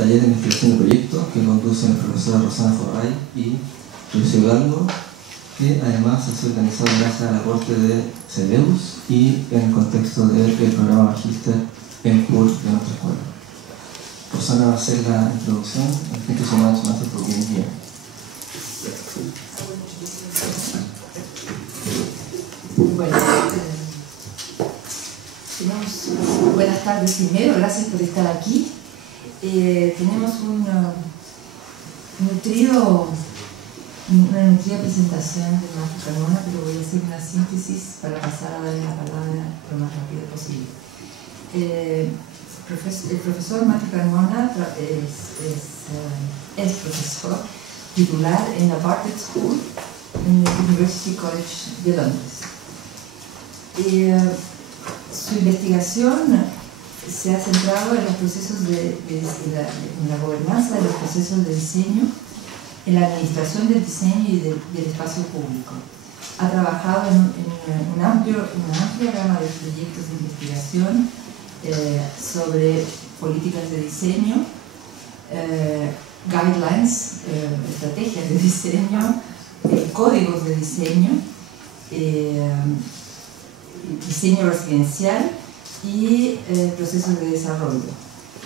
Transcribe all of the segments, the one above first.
taller de investigación de proyectos que conducen la profesora Rosana Forray y Ciudad, que además ha sido organizado gracias al aporte de FADEU y en el contexto del programa Magister MPUR de nuestra escuela. Rosana va a hacer la introducción. Thank you so much, Master, for being here. Bueno, buenas tardes primero, gracias por estar aquí. Tenemos una nutrida presentación de Carmona, pero voy a hacer una síntesis para pasar a darle la palabra lo más rápido posible. El profesor Carmona es profesor titular en la Bartlett School en el University College de Londres. Su investigación se ha centrado en los procesos en la gobernanza de los procesos de diseño, en la administración del diseño y del espacio público. Ha trabajado en una amplia gama de proyectos de investigación sobre políticas de diseño, guidelines, estrategias de diseño, códigos de diseño, diseño residencial y procesos de desarrollo.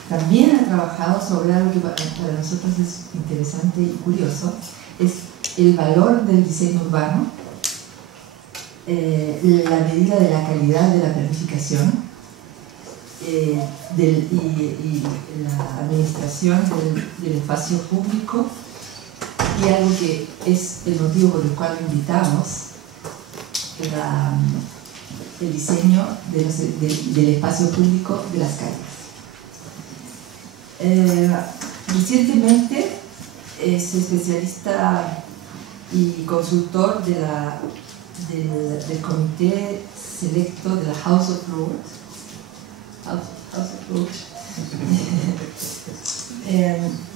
También ha trabajado sobre algo que para nosotros es interesante y curioso, es el valor del diseño urbano, la medida de la calidad de la planificación y la administración del espacio público, y algo que es el motivo por el cual lo invitamos, el diseño del espacio público de las calles. Recientemente es especialista y consultor del comité selecto de la House of Lords.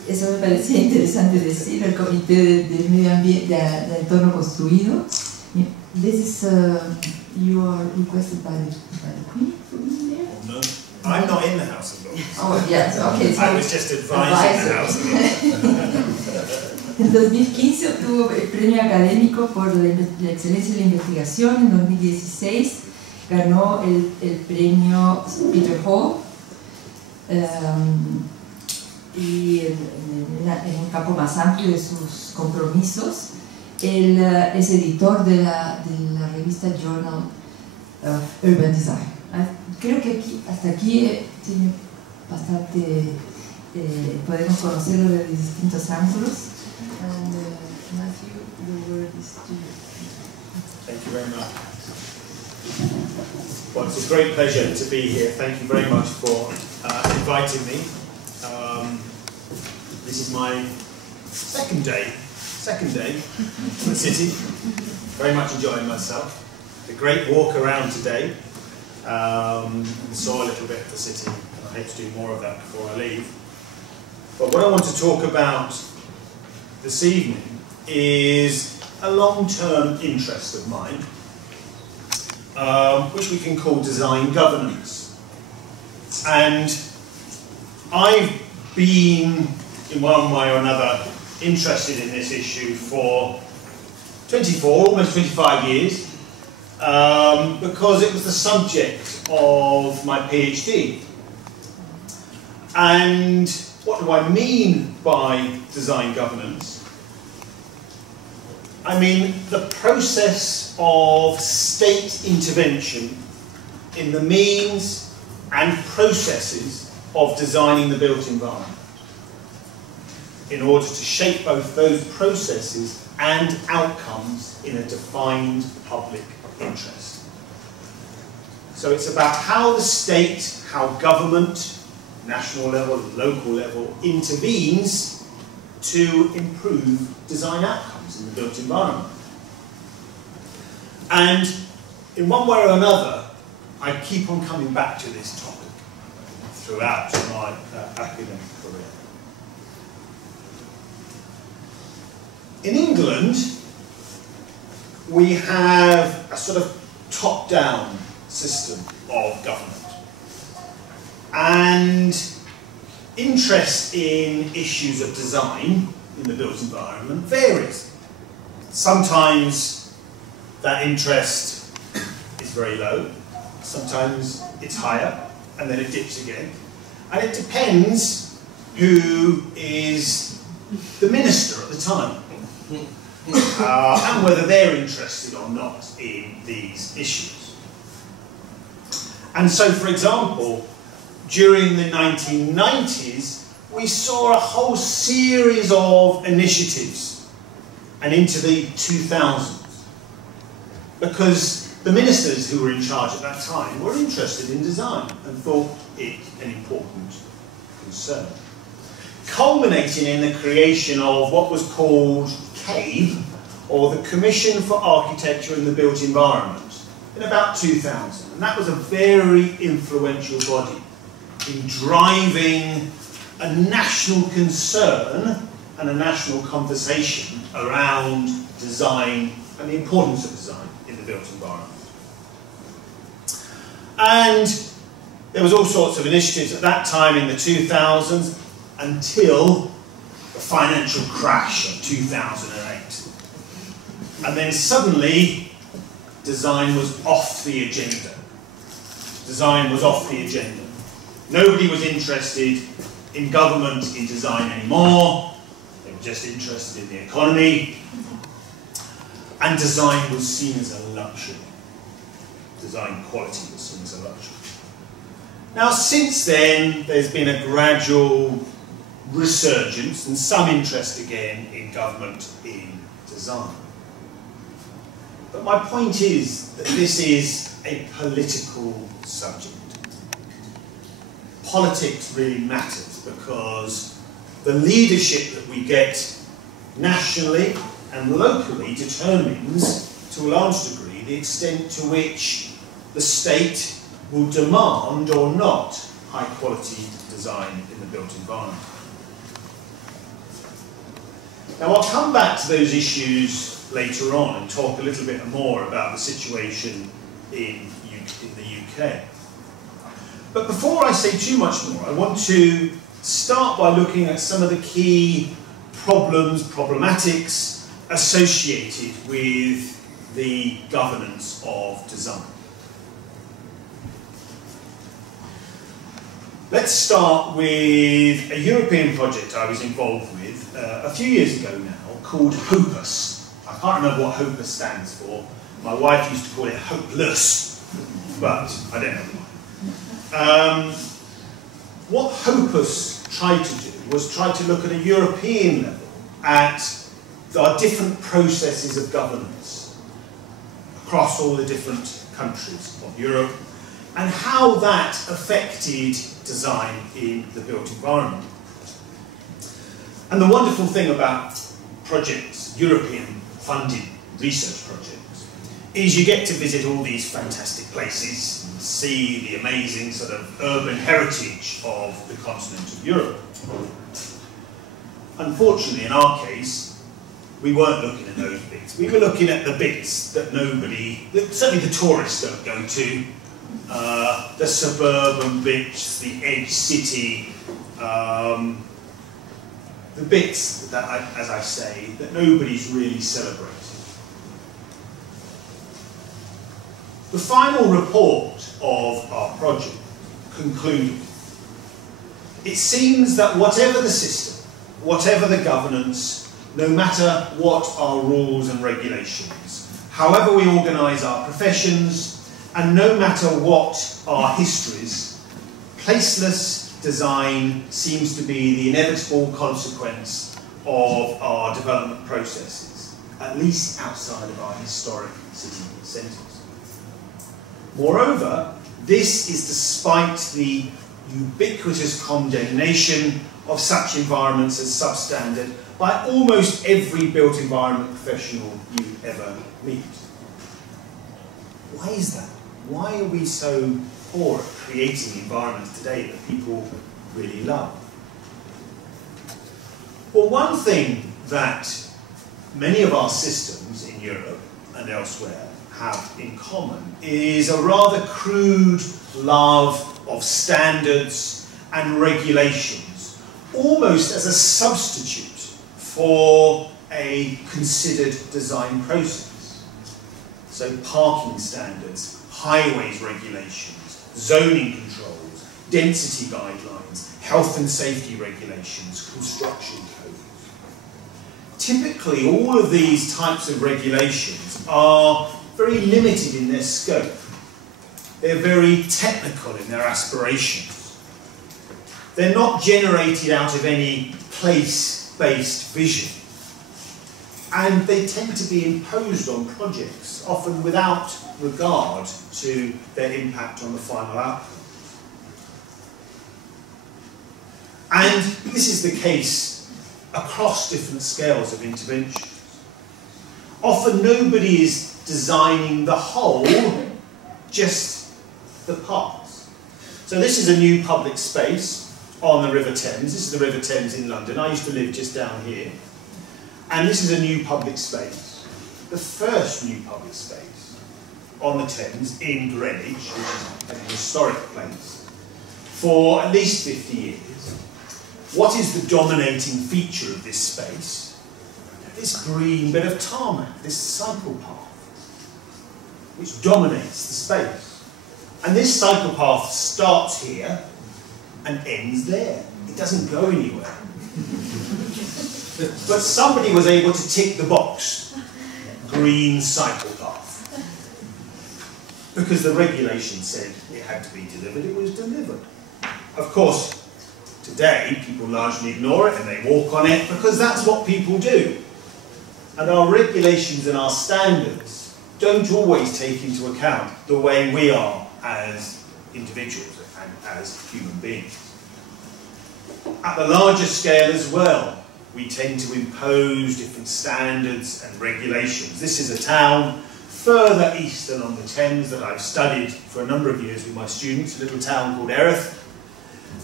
Eso me parecía interesante decir, el comité del medio ambiente, del entorno construido. This is you are requested by the Queen for being there? No, I'm not in the House of Lords. Oh, yes, okay. So I was just advising the House of Lords. En 2015 obtuvo el premio académico por la excelencia de la investigación. En 2016 ganó el premio Peter Hall. Y en un campo más amplio de sus compromisos, él es editor de la revista Journal of Urban Design. Creo que hasta aquí tiene bastante, podemos conocerlo de distintos ángulos. And Matthew, the word is to you. Thank you very much. Well, it's a great pleasure to be here. Thank you very much for inviting me. This is my second day in the city. Very much enjoying myself. A great walk around today. Saw a little bit of the city, and I hope to do more of that before I leave. But what I want to talk about this evening is a long-term interest of mine, which we can call design governance. And I've been, in one way or another, interested in this issue for almost 25 years, because it was the subject of my PhD. And what do I mean by design governance? I mean the process of state intervention in the means and processes of designing the built environment, in order to shape both those processes and outcomes in a defined public interest. So it's about how the state, how government, national level, local level, intervenes to improve design outcomes in the built environment. And in one way or another, I keep on coming back to this topic throughout my academic career. In England, we have a sort of top-down system of government. And interest in issues of design in the built environment varies. Sometimes that interest is very low, sometimes it's higher, and then it dips again. And it depends who is the minister at the time, and whether they're interested or not in these issues. And so, for example, during the 1990s, we saw a whole series of initiatives, and into the 2000s, because the ministers who were in charge at that time were interested in design and thought it an important concern, culminating in the creation of what was called CABE, or the Commission for Architecture and the Built Environment, in about 2000. And that was a very influential body in driving a national concern and a national conversation around design and the importance of design in the built environment. And there was all sorts of initiatives at that time in the 2000s until the financial crash of 2008. And then suddenly, design was off the agenda. Design was off the agenda. Nobody was interested in government, in design anymore. They were just interested in the economy. And design was seen as a luxury. Design quality was seen as a luxury. Now, since then, there's been a gradual resurgence and some interest again in government in design. But my point is that this is a political subject. Politics really matters because the leadership that we get nationally and locally determines, to a large degree, the extent to which the state will demand or not high quality design in the built environment. Now, I'll come back to those issues later on and talk a little bit more about the situation in the UK. But before I say too much more, I want to start by looking at some of the key problematics associated with the governance of design. Let's start with a European project I was involved with a few years ago now, called HOPUS. I can't remember what HOPUS stands for. My wife used to call it hopeless, but I don't know why. What HOPUS tried to do was try to look at a European level at our different processes of governance across all the different countries of Europe and how that affected design in the built environment. And the wonderful thing about projects, European funded research projects, is you get to visit all these fantastic places and see the amazing sort of urban heritage of the continent of Europe. Unfortunately, in our case, we weren't looking at those bits. We were looking at the bits that certainly the tourists don't go to, the suburban bits, the edge city, the bits that, as I say, that nobody's really celebrating. The final report of our project concluded, it seems that whatever the system, whatever the governance, no matter what our rules and regulations, however we organise our professions, and no matter what our histories, placeless design seems to be the inevitable consequence of our development processes, at least outside of our historic city centres. Moreover, this is despite the ubiquitous condemnation of such environments as substandard by almost every built environment professional you ever meet. Why is that? Why are we so poor at creating environments today that people really love? Well, one thing that many of our systems in Europe and elsewhere have in common is a rather crude love of standards and regulations almost as a substitute for a considered design process. So parking standards, highways regulations, zoning controls, density guidelines, health and safety regulations, construction codes. Typically, all of these types of regulations are very limited in their scope. They're very technical in their aspirations. They're not generated out of any place-based vision. And they tend to be imposed on projects, often without regard to their impact on the final outcome. And this is the case across different scales of intervention. Often nobody is designing the whole, just the parts. So this is a new public space on the River Thames. This is the River Thames in London. I used to live just down here. And this is a new public space, the first new public space on the Thames in Greenwich, which is a historic place, for at least 50 years. What is the dominating feature of this space? This green bit of tarmac, this cycle path, which dominates the space. And this cycle path starts here and ends there. It doesn't go anywhere. But somebody was able to tick the box, green cycle path. Because the regulation said it had to be delivered, it was delivered. Of course, today people largely ignore it and they walk on it because that's what people do. And our regulations and our standards don't always take into account the way we are as individuals and as human beings. At the larger scale as well, we tend to impose different standards and regulations. This is a town further east than on the Thames that I've studied for a number of years with my students, a little town called Erith.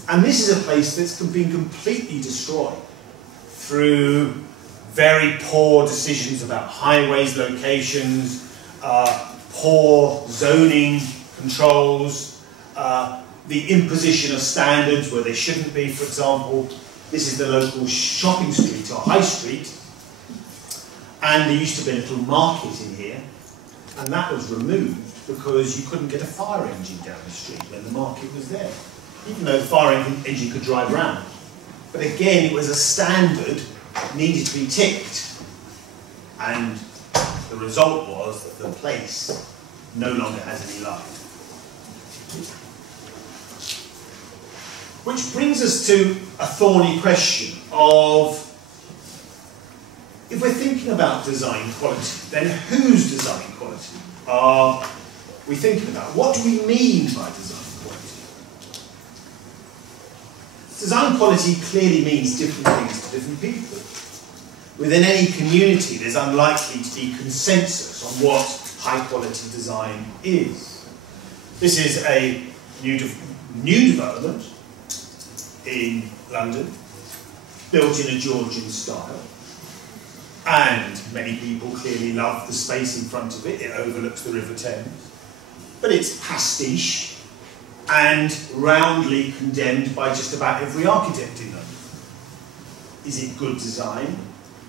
And this is a place that's been completely destroyed through very poor decisions about highways locations, poor zoning controls, the imposition of standards where they shouldn't be. For example, this is the local shopping street or high street, and there used to be a little market in here, and that was removed because you couldn't get a fire engine down the street when the market was there, even though the fire engine could drive round. But again, it was a standard that needed to be ticked, and the result was that the place no longer has any life. Which brings us to a thorny question of, if we're thinking about design quality, then whose design quality are we thinking about? What do we mean by design quality? Design quality clearly means different things to different people. Within any community, there's unlikely to be consensus on what high quality design is. This is a new development in London, built in a Georgian style, and many people clearly love the space in front of it. It overlooks the River Thames, but it's pastiche and roundly condemned by just about every architect in London. Is it good design?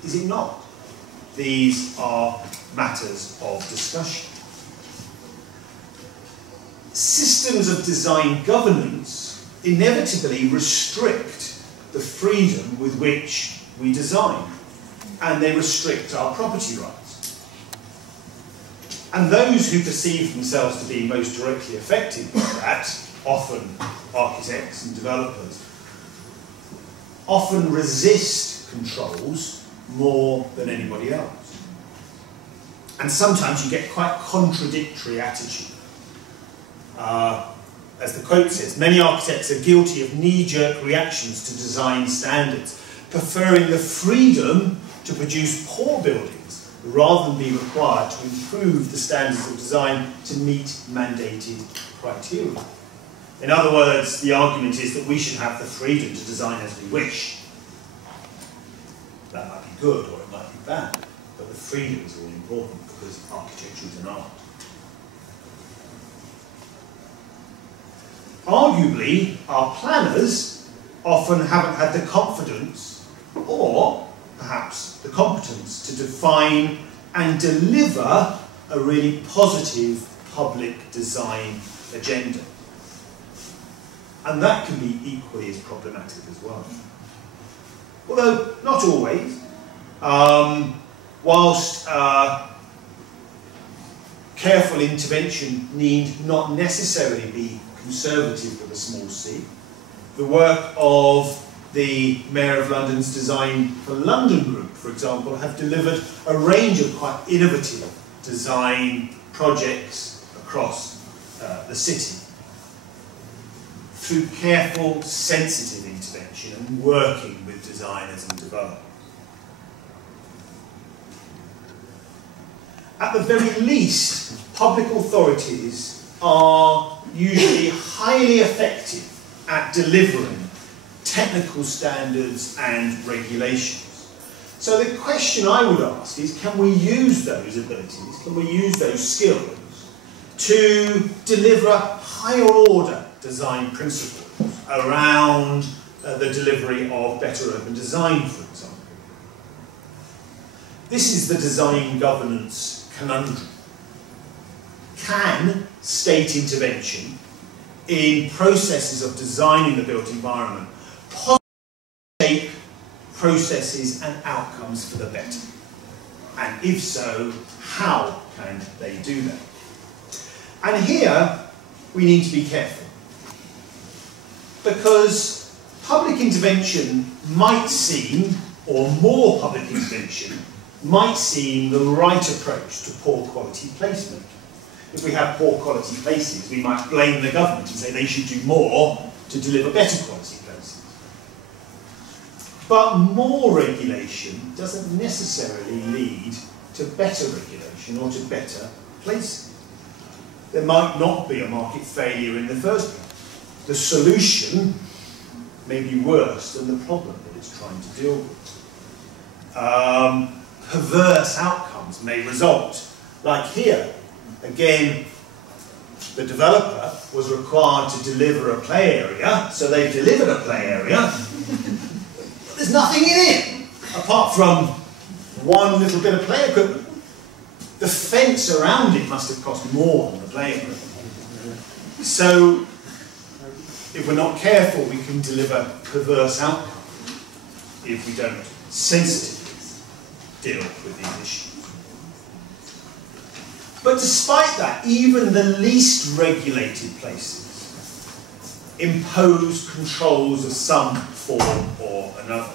Is it not? These are matters of discussion. Systems of design governance inevitably restrict the freedom with which we design, and they restrict our property rights. And those who perceive themselves to be most directly affected by that, often architects and developers, often resist controls more than anybody else. And sometimes you get quite contradictory attitude. As the quote says, many architects are guilty of knee-jerk reactions to design standards, preferring the freedom to produce poor buildings rather than be required to improve the standards of design to meet mandated criteria. In other words, the argument is that we should have the freedom to design as we wish. That might be good or it might be bad, but the freedom is all important because architecture is an art. Arguably, our planners often haven't had the confidence or perhaps the competence to define and deliver a really positive public design agenda. And that can be equally as problematic as well. Although not always. Whilst careful intervention need not necessarily be conservative with a small c, the work of the Mayor of London's Design for London group, for example, have delivered a range of quite innovative design projects across the city through careful, sensitive intervention and working with designers and developers. At the very least, public authorities are usually highly effective at delivering technical standards and regulations. So the question I would ask is, can we use those abilities, can we use those skills to deliver higher order design principles around the delivery of better urban design, for example? This is the design governance conundrum. Can state intervention in processes of designing the built environment positively shape processes and outcomes for the better? And if so, how can they do that? And here we need to be careful, because public intervention might seem, or more public intervention might seem, the right approach to poor quality placement. If we have poor quality places, we might blame the government and say they should do more to deliver better quality places. But more regulation doesn't necessarily lead to better regulation or to better placing. There might not be a market failure in the first place. The solution may be worse than the problem that it's trying to deal with. Perverse outcomes may result. Like here, again, the developer was required to deliver a play area, so they've delivered a play area, but there's nothing in it, apart from one little bit of play equipment. The fence around it must have cost more than the play equipment. So, if we're not careful, we can deliver perverse outcomes if we don't sensitively deal with these issues. But despite that, even the least regulated places impose controls of some form or another.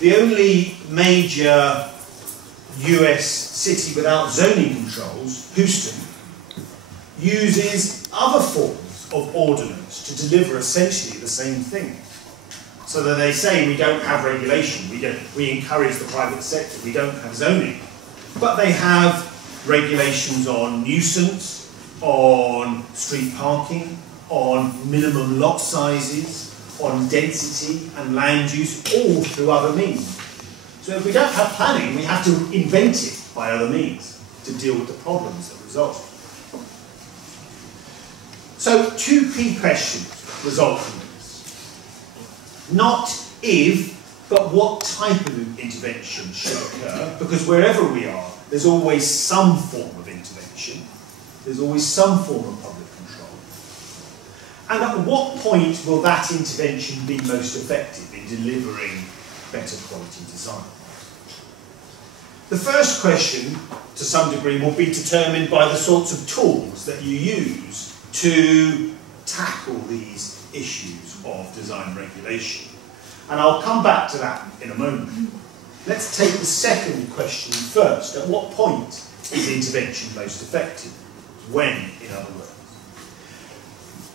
The only major US city without zoning controls, Houston, uses other forms of ordinance to deliver essentially the same thing. So that they say we don't have regulation, we encourage the private sector, we don't have zoning. But they have regulations on nuisance, on street parking, on minimum lot sizes, on density and land use, all through other means. So if we don't have planning, we have to invent it by other means to deal with the problems that result. So two key questions result from this. Not if, but what type of intervention should occur, because wherever we are, there's always some form of intervention, there's always some form of public control. And at what point will that intervention be most effective in delivering better quality design? The first question, to some degree, will be determined by the sorts of tools that you use to tackle these issues of design regulation. And I'll come back to that in a moment. Let's take the second question first. At what point is intervention most effective? When, in other words?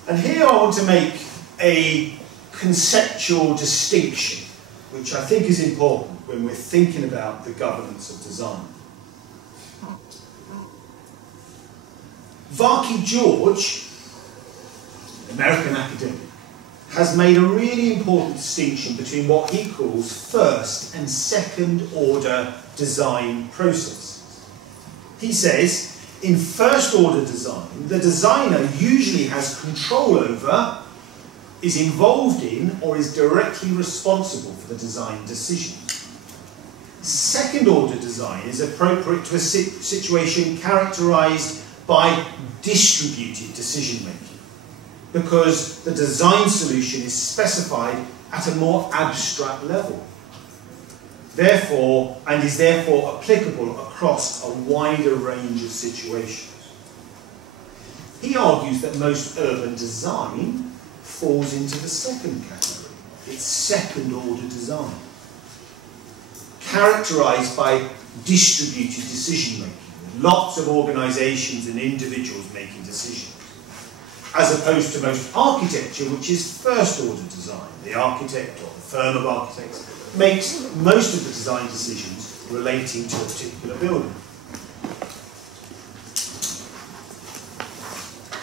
And here I want to make a conceptual distinction, which I think is important when we're thinking about the governance of design. Varkey George, American academic, has made a really important distinction between what he calls first and second order design processes. He says, in first order design, the designer usually has control over is involved in or is directly responsible for the design decision. Second order design is appropriate to a situation characterized by distributed decision making, because the design solution is specified at a more abstract level, therefore, and is therefore applicable across a wider range of situations. He argues that most urban design falls into the second category. It's second order design, characterized by distributed decision making, lots of organizations and individuals making decisions, as opposed to most architecture, which is first order design. The architect or the firm of architects makes most of the design decisions relating to a particular building.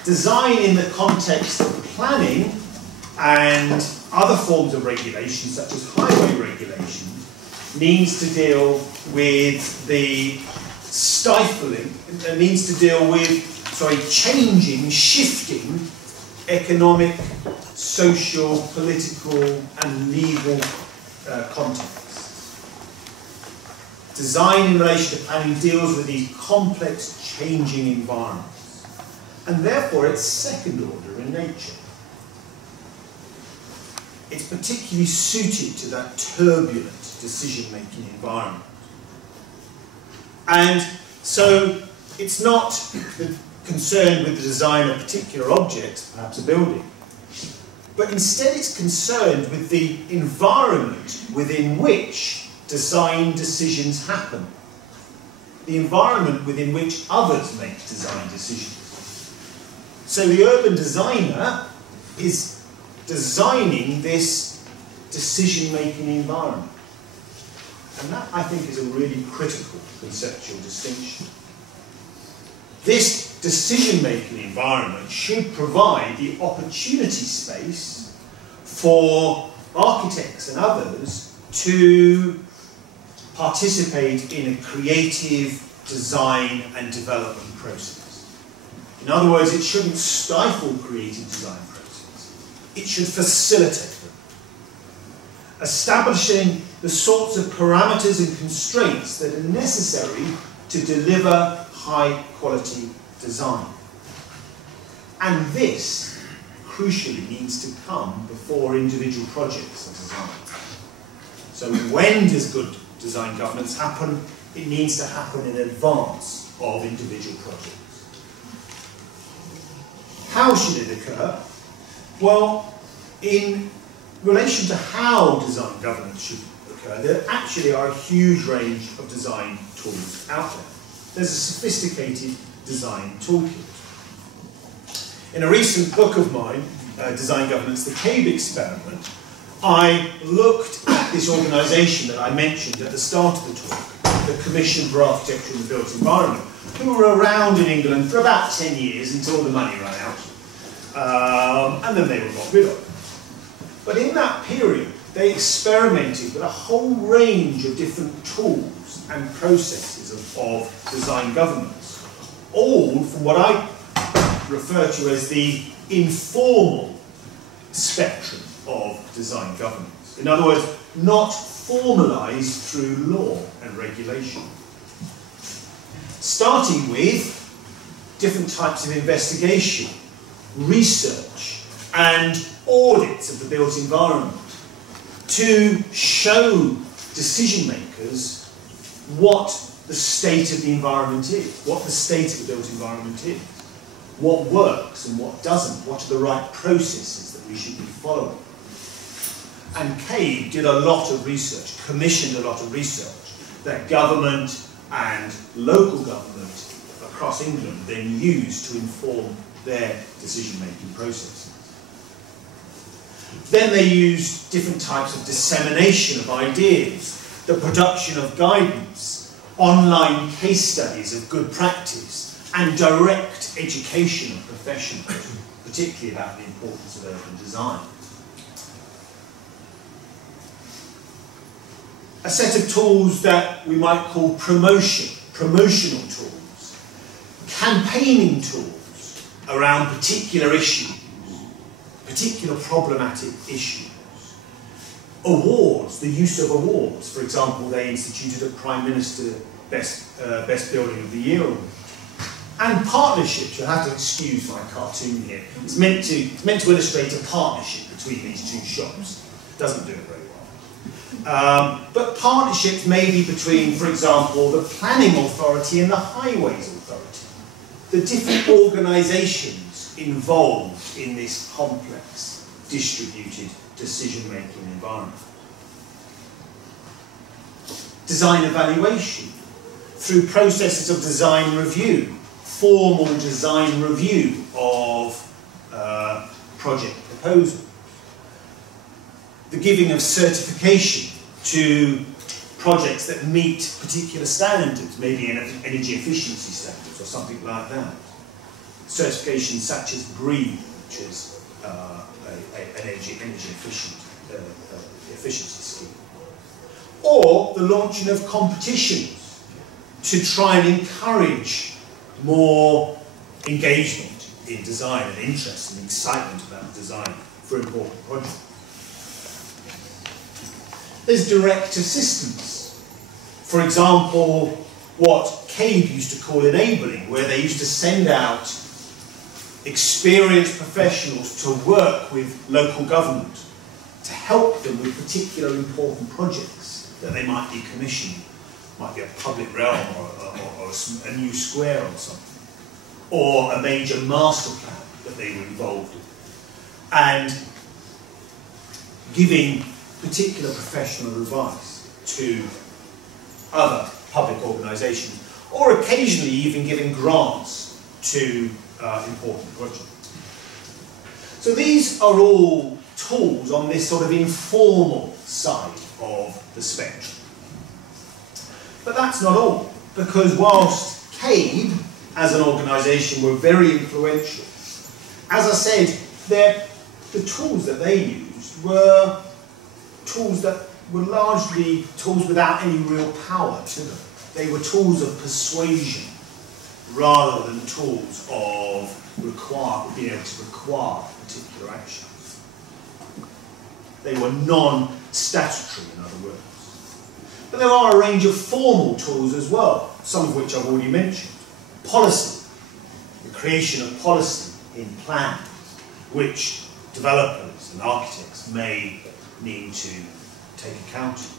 Design in the context of planning and other forms of regulation, such as highway regulation, needs to deal with the changing, shifting economic, social, political, and legal contexts. Design in relation to planning deals with these complex, changing environments, and therefore it's second order in nature. It's particularly suited to that turbulent decision-making environment. And so it's not concerned with the design of particular objects, perhaps a building, but instead it's concerned with the environment within which design decisions happen, the environment within which others make design decisions. So the urban designer is designing this decision-making environment. And that, I think, is a really critical conceptual distinction. This decision-making environment should provide the opportunity space for architects and others to participate in a creative design and development process. In other words, it shouldn't stifle creative design process. It should facilitate them, establishing the sorts of parameters and constraints that are necessary to deliver high-quality design. And this, crucially, needs to come before individual projects are designed. So when does good design governance happen? It needs to happen in advance of individual projects. How should it occur? Well, in relation to how design governance should occur, there actually are a huge range of design tools out there. There's a sophisticated design toolkit. In a recent book of mine, Design Governance, The Cave Experiment, I looked at this organisation that I mentioned at the start of the talk, the Commission for Architecture and the Built Environment, who were around in England for about 10 years until the money ran out, and then they were got rid of. But in that period, they experimented with a whole range of different tools and processes of design governance, all from what I refer to as the informal spectrum of design governance. In other words, not formalised through law and regulation. Starting with different types of investigation, research, and audits of the built environment to show decision makers what the state of the environment is, what the state of the built environment is, what works and what doesn't, what are the right processes that we should be following. And Cave did a lot of research, commissioned a lot of research that government and local government across England then used to inform their decision-making processes. Then they used different types of dissemination of ideas, the production of guidance, online case studies of good practice, and direct education of professionals, particularly about the importance of urban design. A set of tools that we might call promotional tools, campaigning tools around particular issues, particular problematic issues. Awards, the use of awards. For example, they instituted a Prime Minister Best Building of the Year award. And partnerships, you'll have to excuse my cartoon here. It's meant to illustrate a partnership between these two shops. It doesn't do it very well. But partnerships may be between, for example, the planning authority and the highways authority. The different organisations involved in this complex, distributed decision-making environment. Design evaluation, through processes of design review, formal design review of project proposals. The giving of certification to projects that meet particular standards, maybe energy efficiency standards or something like that. Certifications such as BREEATHE, which is an energy efficiency scheme. Or the launching of competitions to try and encourage more engagement in design and interest and excitement about design for important projects. There's direct assistance. For example, what CABE used to call enabling, where they used to send out experienced professionals to work with local government to help them with particular important projects that they might be commissioning. Might be a public realm or a new square or something, or a major master plan that they were involved in, and giving particular professional advice to other public organisations, or occasionally even giving grants to important projects. So these are all tools on this sort of informal side of the spectrum. But that's not all, because whilst CABE as an organisation were very influential, as I said, the tools that they used were tools that were largely tools without any real power to them. They were tools of persuasion rather than tools of being able to require particular actions. They were non-statutory, in other words. But there are a range of formal tools as well, some of which I've already mentioned. Policy, the creation of policy in plans, which developers and architects may need to take account of,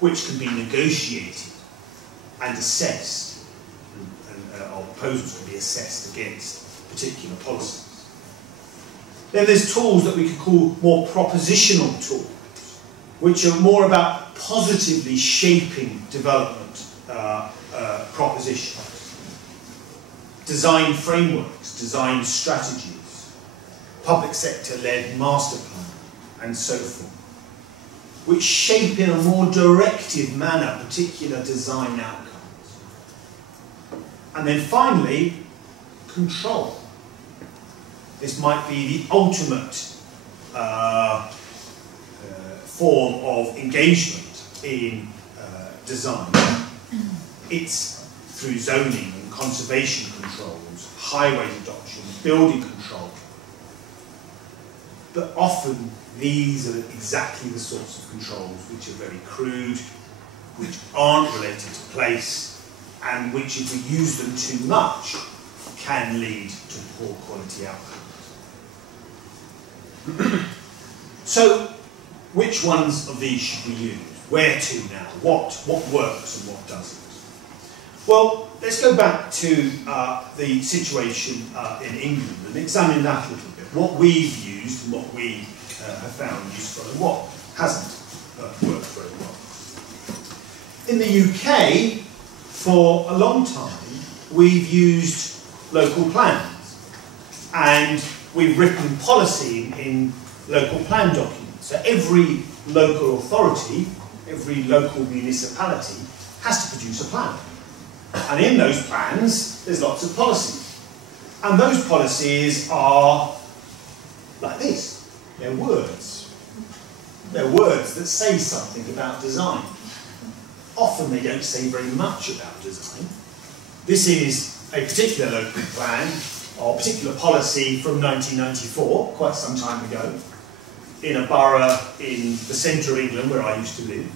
which can be negotiated and assessed, or proposals can be assessed against particular policies. Then there's tools that we could call more propositional tools, which are more about positively shaping development propositions. Design frameworks, design strategies, public sector-led master plan, and so forth, which shape in a more directive manner particular design outcomes. And then finally, control. This might be the ultimate form of engagement in design. It's through zoning and conservation controls, highway adoption, building control. But often these are exactly the sorts of controls which are very crude, which aren't related to place, and which, if we use them too much, can lead to poor quality outcomes. So, which ones of these should we use? Where to now? What works and what doesn't? Well, let's go back to the situation in England and examine that a little bit. What we've used and what we have found useful and what hasn't worked very well. In the UK, for a long time, we've used local plans, and we've written policy in local plan documents. So every local authority, every local municipality has to produce a plan. And in those plans, there's lots of policies. And those policies are like this. They're words. They're words that say something about design. Often they don't say very much about design. This is a particular local plan or a particular policy from 1994, quite some time ago, in a borough in the centre of England where I used to live.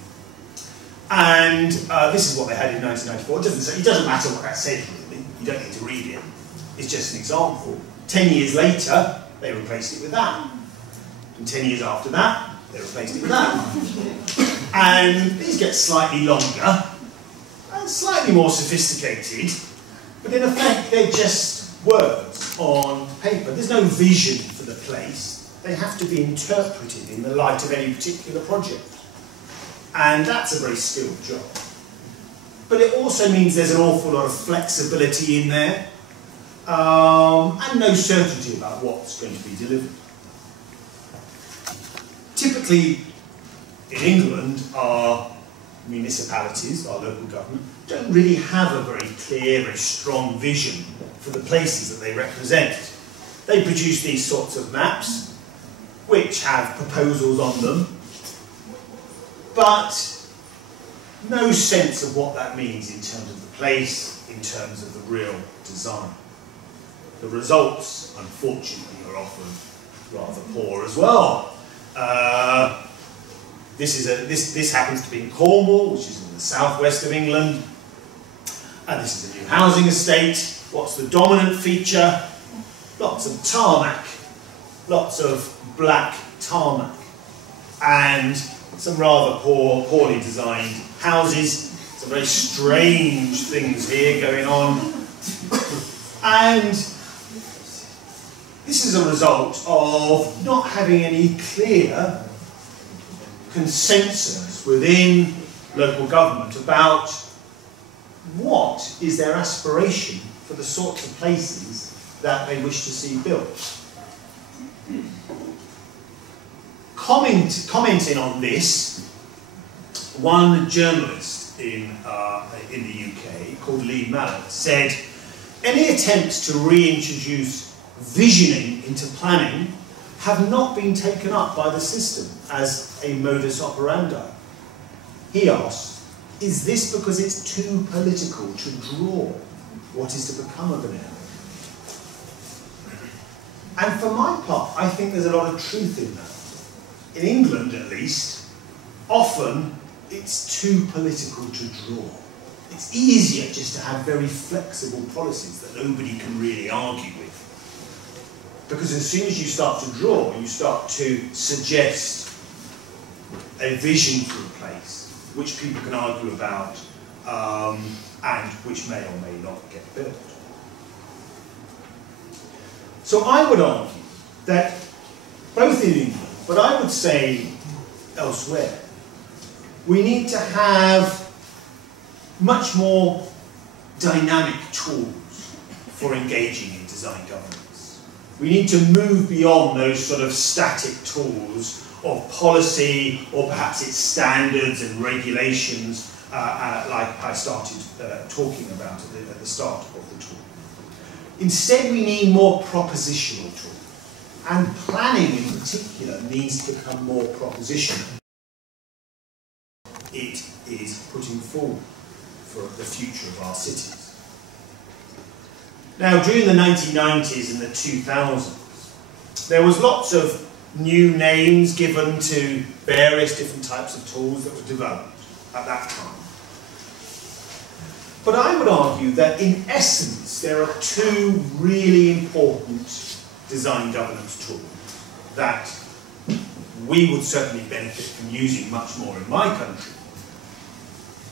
And this is what they had in 1994. It doesn't matter what that said, really. You don't need to read it. It's just an example. 10 years later, they replaced it with that. And 10 years after that, they replaced it with that. And these get slightly longer and slightly more sophisticated, but in effect, they're just words on paper. There's no vision for the place. They have to be interpreted in the light of any particular project. And that's a very skilled job. But it also means there's an awful lot of flexibility in there, and no certainty about what's going to be delivered. Typically, in England, our municipalities, our local government, don't really have a very clear, very strong vision for the places that they represent. They produce these sorts of maps, which have proposals on them, but no sense of what that means in terms of the place, in terms of the real design. The results, unfortunately, are often rather poor as well. This happens to be in Cornwall, which is in the southwest of England. And this is a new housing estate. What's the dominant feature? Lots of tarmac. Lots of black tarmac. And some rather poorly designed houses. Some very strange things here going on. And this is a result of not having any clear consensus within local government about what is their aspiration for the sorts of places that they wish to see built. Commenting on this, one journalist in the UK called Lee Mallet said, any attempts to reintroduce visioning into planning have not been taken up by the system as a modus operandi. He asked, is this because it's too political to draw what is to become of an area? And for my part, I think there's a lot of truth in that. In England, at least, often it's too political to draw. It's easier just to have very flexible policies that nobody can really argue with. Because as soon as you start to draw, you start to suggest a vision for a place, which people can argue about, and which may or may not get built. So I would argue that both in England, but I would say elsewhere, we need to have much more dynamic tools for engaging in design governance. We need to move beyond those sort of static tools of policy, or perhaps it's standards and regulations, like I started talking about at the start of the talk. Instead, we need more propositional tools. And planning in particular needs to become more propositional. It is putting forward for the future of our cities. Now, during the 1990s and the 2000s, there was lots of new names given to various different types of tools that were developed at that time. But I would argue that in essence, there are two really important design governance tools that we would certainly benefit from using much more in my country.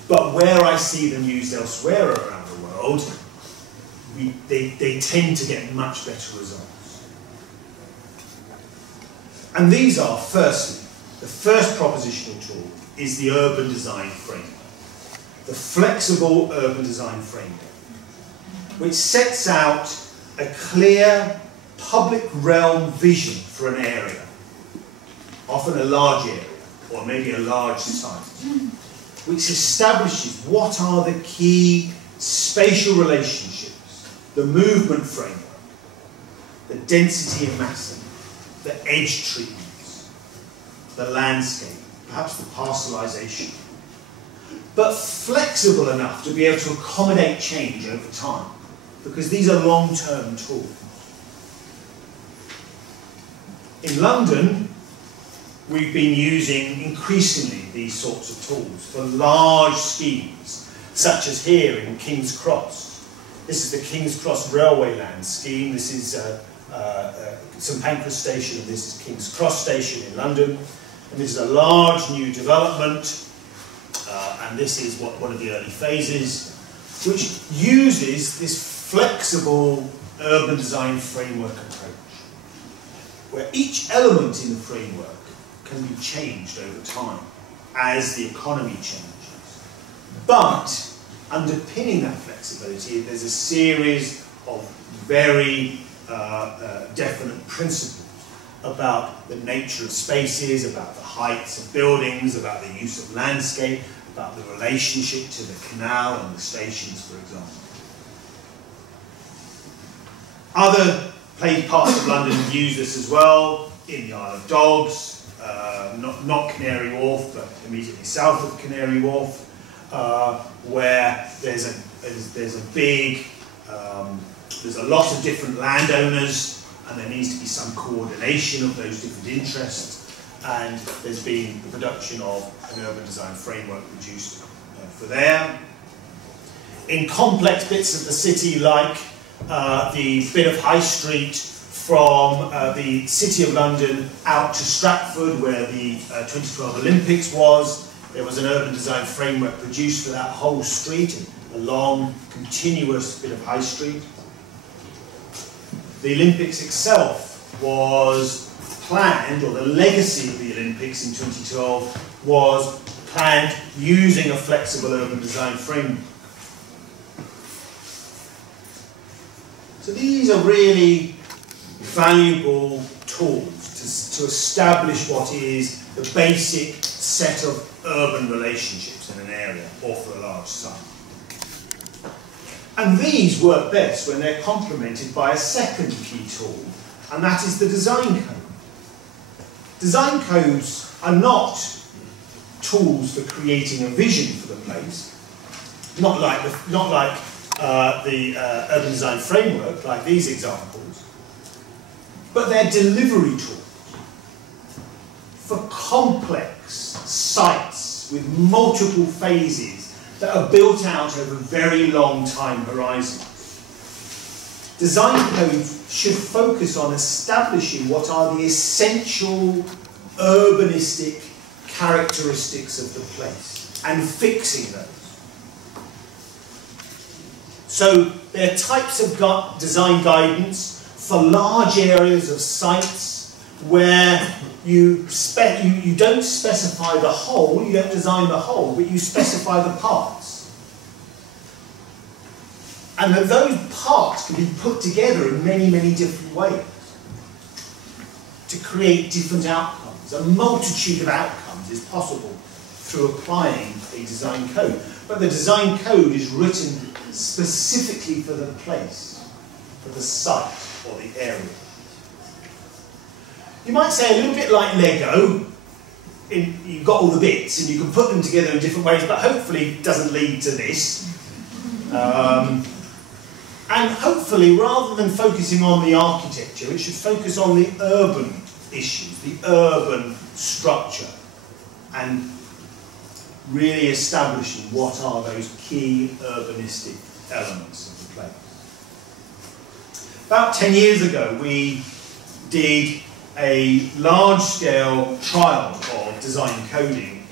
But where I see them used elsewhere around the world, they tend to get much better results. And these are, firstly, the first propositional tool is the urban design framework, the flexible urban design framework, which sets out a clear public realm vision for an area, often a large area, or maybe a large site, which establishes what are the key spatial relationships, the movement framework, the density and massing, the edge treatments, the landscape, perhaps the parcelization, but flexible enough to be able to accommodate change over time, because these are long-term tools. In London, we've been using increasingly these sorts of tools for large schemes, such as here in King's Cross. This is the King's Cross Railway Land scheme. This is St Pancras Station, and this is King's Cross Station in London. And this is a large new development, and this is one of the early phases, which uses this flexible urban design framework approach, where each element in the framework can be changed over time as the economy changes. But underpinning that flexibility, there's a series of very definite principles about the nature of spaces, about the heights of buildings, about the use of landscape, about the relationship to the canal and the stations, for example. Other parts of London use this as well, in the Isle of Dogs, not Canary Wharf, but immediately south of Canary Wharf, where there's a lot of different landowners, and there needs to be some coordination of those different interests, and there's been the production of an urban design framework produced for there. In complex bits of the city, like the bit of High Street from the City of London out to Stratford, where the 2012 Olympics was, there was an urban design framework produced for that whole street, a long, continuous bit of High Street. The Olympics itself was planned, or the legacy of the Olympics in 2012 was planned using a flexible urban design framework. So these are really valuable tools to establish what is the basic set of urban relationships in an area or for a large site. And these work best when they're complemented by a second key tool, and that is the design code. Design codes are not tools for creating a vision for the place, not like the urban design framework, like these examples, but they're delivery tools for complex sites with multiple phases that are built out over very long time horizons. Design codes should focus on establishing what are the essential urbanistic characteristics of the place and fixing those. So they're types of design guidance for large areas of sites where you don't specify the whole, you don't design the whole, but you specify the parts. And that those parts can be put together in many, many different ways to create different outcomes. A multitude of outcomes is possible through applying a design code. But the design code is written specifically for the place, for the site or the area. You might say a little bit like Lego, you've got all the bits and you can put them together in different ways, but hopefully it doesn't lead to this. And hopefully, rather than focusing on the architecture, it should focus on the urban issues, the urban structure, and really establishing what are those key urbanistic elements of the place. About 10 years ago, we did a large-scale trial of design coding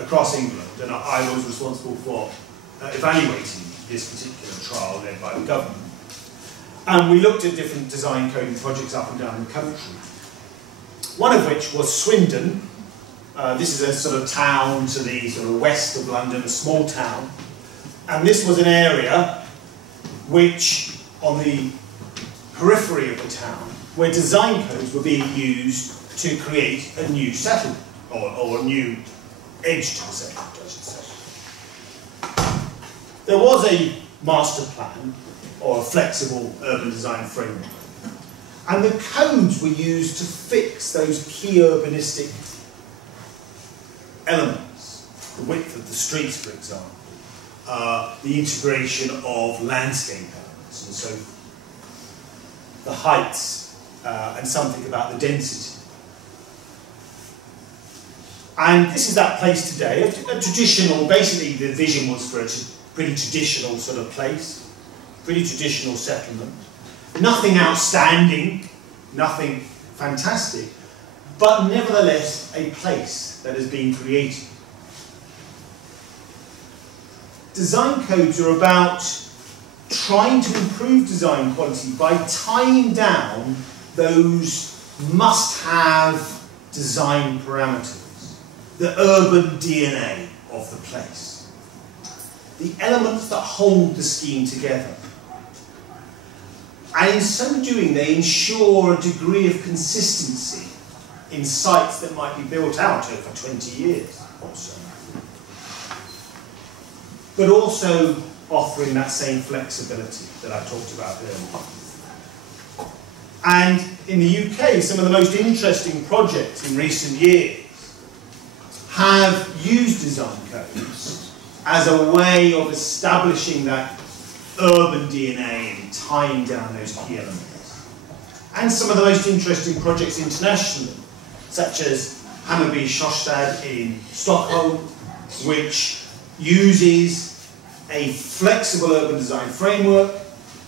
across England, and I was responsible for evaluating this particular trial led by the government. And we looked at different design coding projects up and down the country. One of which was Swindon. This is a sort of town to the sort of west of London, a small town. And this was an area which, on the periphery of the town, where design codes were being used to create a new settlement, or a new edge to the settlement, I should say. There was a master plan, or a flexible urban design framework, and the codes were used to fix those key urbanistic elements. The width of the streets, for example, the integration of landscape elements, and so forth. The heights, and something about the density. And this is that place today, a traditional, basically the vision was for a pretty traditional sort of place, pretty traditional settlement. Nothing outstanding, nothing fantastic, but nevertheless a place that has been created. Design codes are about trying to improve design quality by tying down those must-have design parameters, the urban DNA of the place, the elements that hold the scheme together. And in so doing, they ensure a degree of consistency in sites that might be built out over 20 years or so, but also offering that same flexibility that I talked about earlier. And in the UK, some of the most interesting projects in recent years have used design codes as a way of establishing that urban DNA and tying down those key elements. And some of the most interesting projects internationally, such as Hammarby Sjöstad in Stockholm, which uses a flexible urban design framework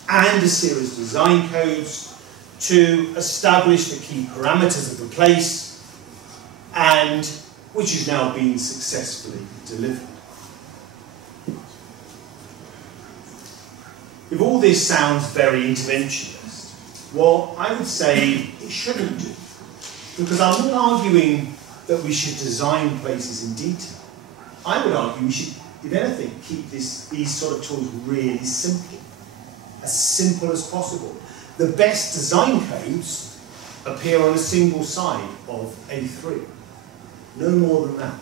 and a series of design codes to establish the key parameters of the place, and which is now being successfully delivered. If all this sounds very interventionist, well, I would say it shouldn't do, because I'm not arguing that we should design places in detail. I would argue we should, if anything, keep these sort of tools really simple as possible. The best design codes appear on a single side of A3, no more than that.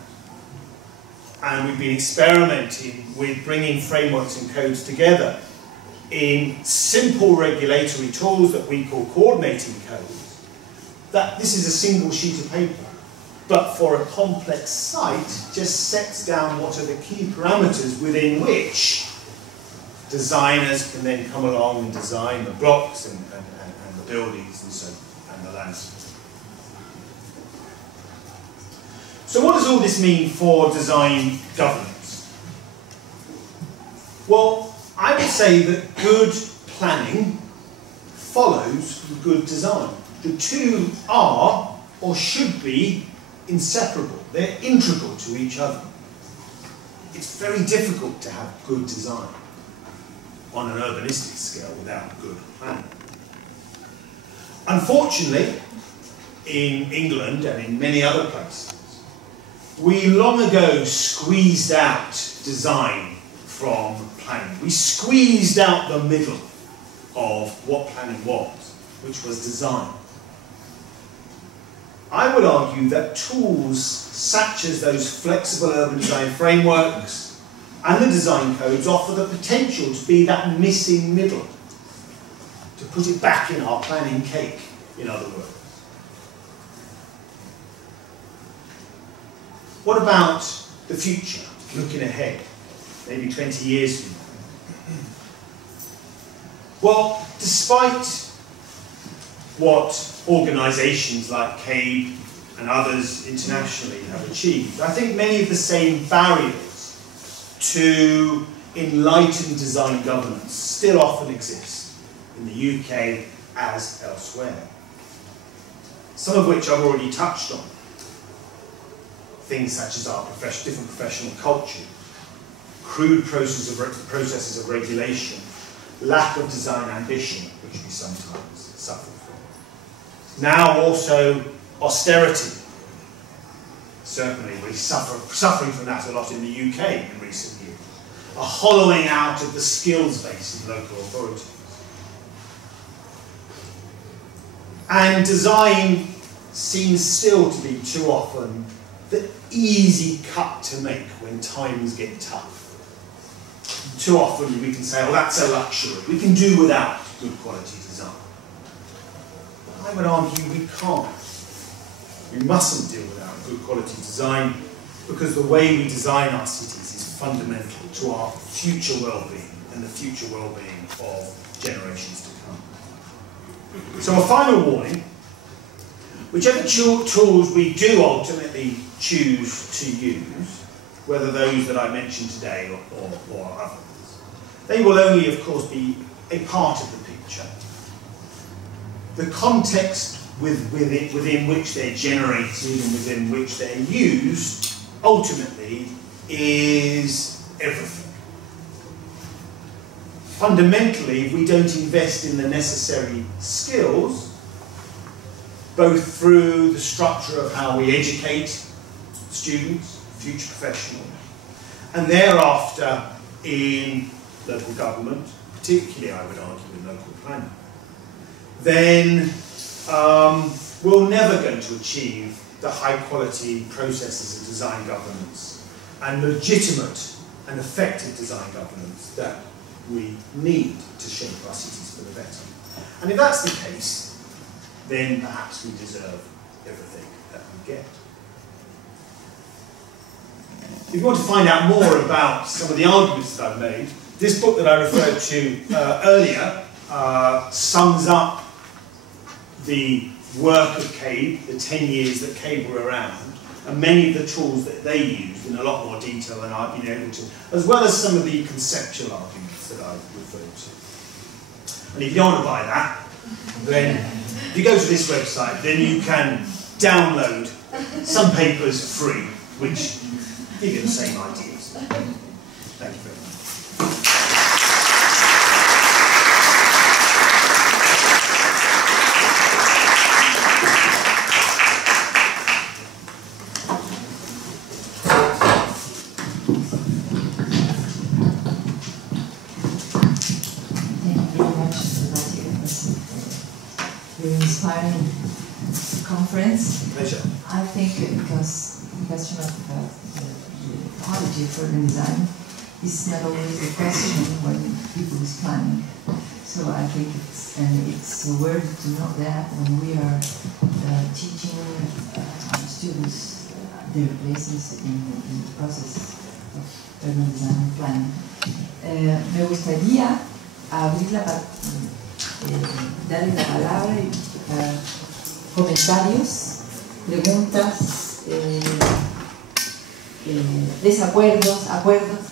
And we've been experimenting with bringing frameworks and codes together in simple regulatory tools that we call coordinating codes. That this is a single sheet of paper, but for a complex site just sets down what are the key parameters within which designers can then come along and design the blocks and the buildings and the landscape. So what does all this mean for design governance? Well, I would say that good planning follows good design. The two are, or should be, inseparable. They're integral to each other. It's very difficult to have good design on an urbanistic scale without good planning. Unfortunately, in England and in many other places, we long ago squeezed out design from planning. We squeezed out the middle of what planning was, which was design. I would argue that tools such as those flexible urban design frameworks and the design codes offer the potential to be that missing middle, to put it back in our planning cake, in other words. What about the future, looking ahead, maybe 20 years from now? Well, despite what organisations like CABE and others internationally have achieved, I think many of the same barriers to enlightened design governance still often exist in the UK as elsewhere. Some of which I've already touched on. Things such as our different professional culture, crude processes of regulation, lack of design ambition, which we sometimes suffer from. Now also austerity. Certainly we're suffering from that a lot in the UK in recent years. A hollowing out of the skills base in local authorities. And design seems still to be too often the easy cut to make when times get tough. Too often we can say, oh, that's a luxury. We can do without good quality design. But I would argue we can't. We mustn't deal without good quality design, because the way we design our cities is fundamental to our future well-being and the future well-being of generations to come. So a final warning: whichever tools we do ultimately choose to use, whether those that I mentioned today or others, they will only, of course, be a part of the picture. The context within which they're generated and within which they're used, ultimately, is everything. Fundamentally, if we don't invest in the necessary skills, both through the structure of how we educate students, future professionals, and thereafter in local government, particularly I would argue in local planning, then we're never going to achieve the high quality processes of design governance and legitimate and effective design governance that we need to shape our cities for the better. And if that's the case, then perhaps we deserve everything that we get. If you want to find out more about some of the arguments that I've made, this book that I referred to earlier sums up the work of CABE, the 10 years that CABE were around, and many of the tools that they used in a lot more detail than I've been able to, as well as some of the conceptual arguments that I've referred to. And if you don't want to buy that, then if you go to this website, then you can download some papers free, which give you the same ideas. Thank you very much. Inspiring conference. Pleasure. I think because the question of the quality of urban design is not always a question when people is planning. So I think it's worth to know that when we are teaching students their places in the process of urban design and planning. Me gustaría abrir darle la palabra para comentarios, preguntas, desacuerdos, acuerdos.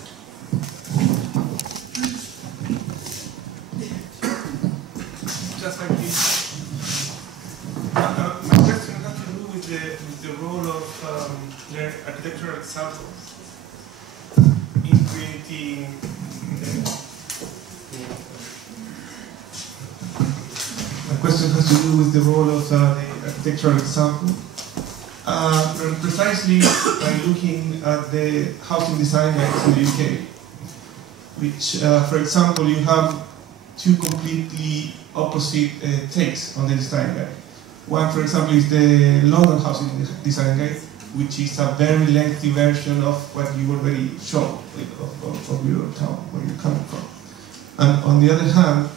Just like this. My question has to do with the role of the architectural examples in creating My question has to do with the role of the architectural example. Precisely by looking at the housing design guides in the UK, which, for example, you have two completely opposite takes on the design guide. One, for example, is the London housing design guide, which is a very lengthy version of what you already showed of your town, where you're coming from. And on the other hand,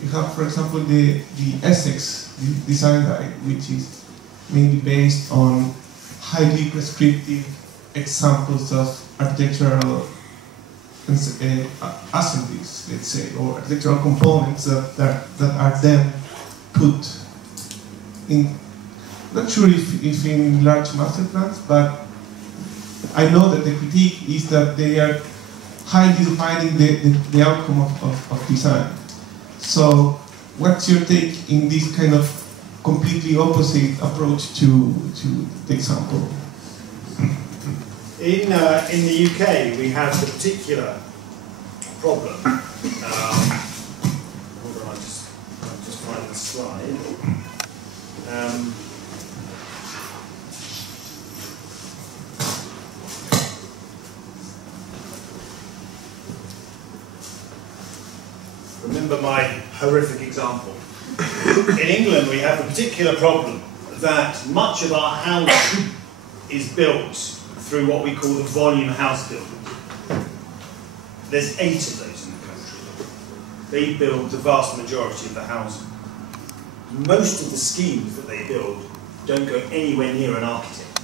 you have, for example, the Essex design guide, which is mainly based on highly prescriptive examples of architectural assemblies, let's say, or architectural components that are then put in, not sure if in large master plans, but I know that the critique is that they are highly defining the outcome of design. So, what's your take in this kind of completely opposite approach to the example? In the UK, we have the particular problem. Hold on, I'll just find the slide. Remember my horrific example. In England, we have a particular problem that much of our housing is built through what we call the volume house building. There's 8 of those in the country. They build the vast majority of the housing. Most of the schemes that they build don't go anywhere near an architect.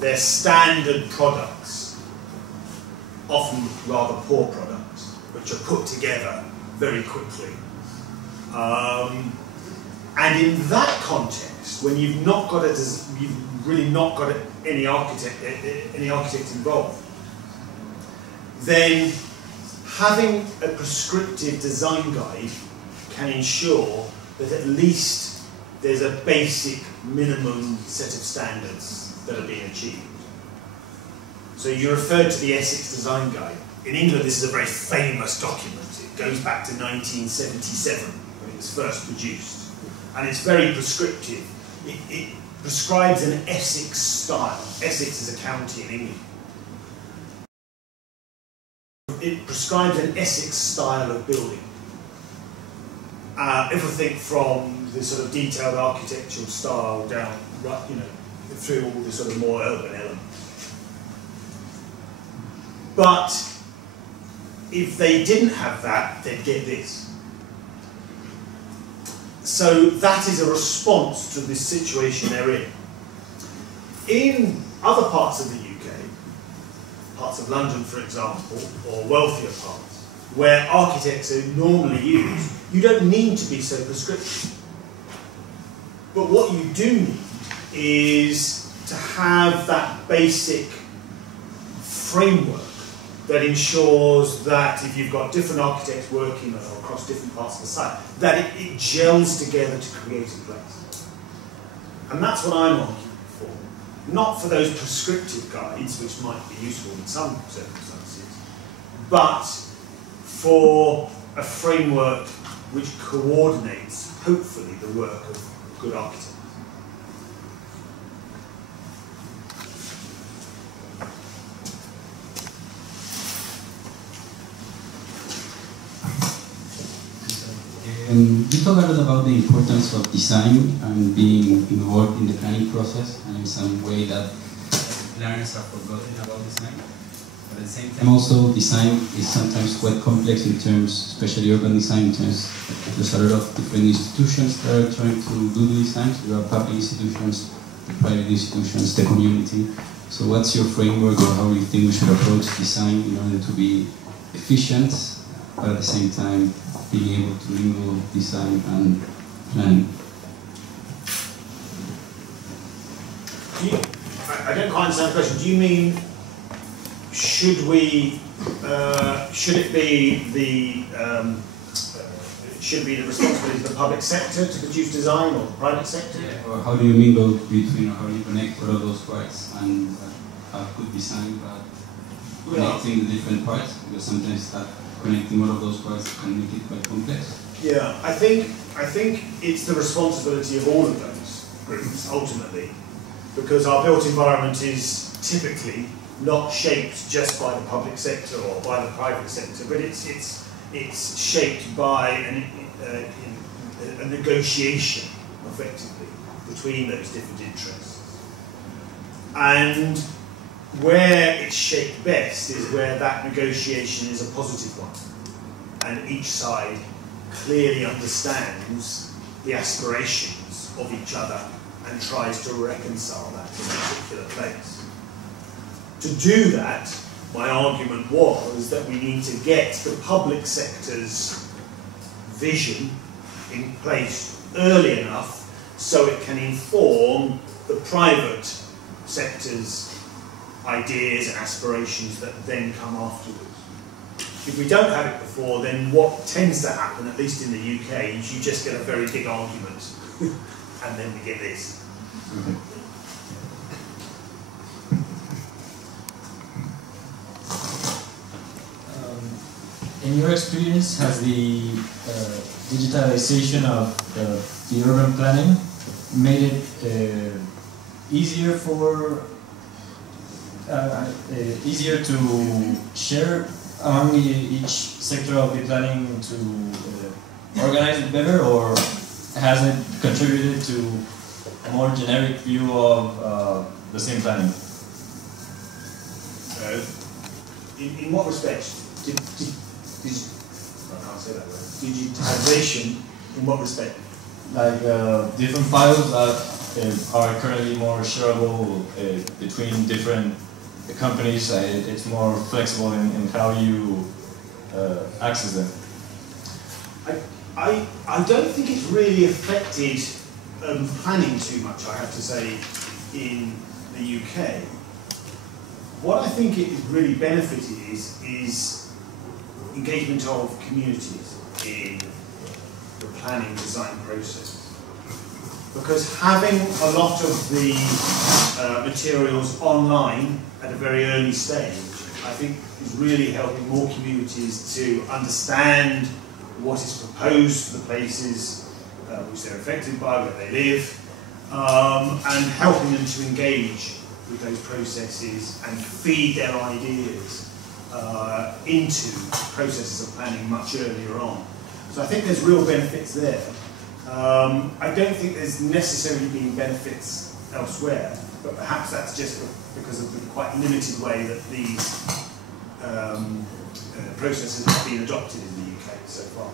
They're standard products, often rather poor products, which are put together very quickly. And in that context, when you've really not got any architect involved, then having a prescriptive design guide can ensure that at least there's a basic minimum set of standards that are being achieved. So you referred to the Essex Design Guide. In England, this is a very famous document. It goes back to 1977 when it was first produced. And it's very prescriptive. It prescribes an Essex style. Essex is a county in England. It prescribes an Essex style of building. Everything from the sort of detailed architectural style down, you know, through all the sort of more urban elements. But if they didn't have that, they'd get this. So that is a response to this situation they're in. In other parts of the UK, parts of London, for example, or wealthier parts, where architects are normally used, you don't need to be so prescriptive. But what you do need is to have that basic framework that ensures that if you've got different architects working across different parts of the site, that it gels together to create a place. And that's what I'm arguing for. Not for those prescriptive guides, which might be useful in some circumstances, but for a framework which coordinates, hopefully, the work of good architects. You talk a lot about the importance of design and being involved in the planning process, and in some way that planners are forgotten about design. But at the same time, also design is sometimes quite complex in terms, especially urban design, in terms there's a lot of different institutions that are trying to do the design. So there are public institutions, the private institutions, the community. So what's your framework, or how do you think we should approach design in order to be efficient, but at the same time being able to mingle design and planning? I don't quite understand the question. Do you mean should it be the responsibility of the public sector to produce design, or the private sector? Yeah. Or how do you mingle between, or how do you connect all of those parts and have good design, but connecting the different parts? Because sometimes that connecting all of those parts can make it quite complex. Yeah, I think it's the responsibility of all of those groups ultimately, because our built environment is typically not shaped just by the public sector or by the private sector, but it's shaped by a negotiation, effectively, between those different interests. And where it's shaped best is where that negotiation is a positive one, and each side clearly understands the aspirations of each other and tries to reconcile that in a particular place. To do that, my argument was that we need to get the public sector's vision in place early enough so it can inform the private sector's ideas and aspirations that then come afterwards. If we don't have it before, then what tends to happen, at least in the UK, is you just get a very big argument, and then we get this. In your experience, has the digitalization of the urban planning made it easier to share among each sector of the planning to organize it better, or has it contributed to a more generic view of the same planning? In what respect? I can't say that word. Digitization, in what respect? Like different files that are currently more shareable between different companies. It's more flexible in how you access them. I don't think it's really affected planning too much, I have to say, in the UK. What I think it has really benefited is engagement of communities in the planning design process. Because having a lot of the materials online at a very early stage, I think is really helping more communities to understand what is proposed for the places which they're affected by, where they live, and helping them to engage with those processes and feed their ideas into processes of planning much earlier on. So I think there's real benefits there. I don't think there's necessarily been benefits elsewhere, but perhaps that's just because of the quite limited way that these processes have been adopted in the UK so far.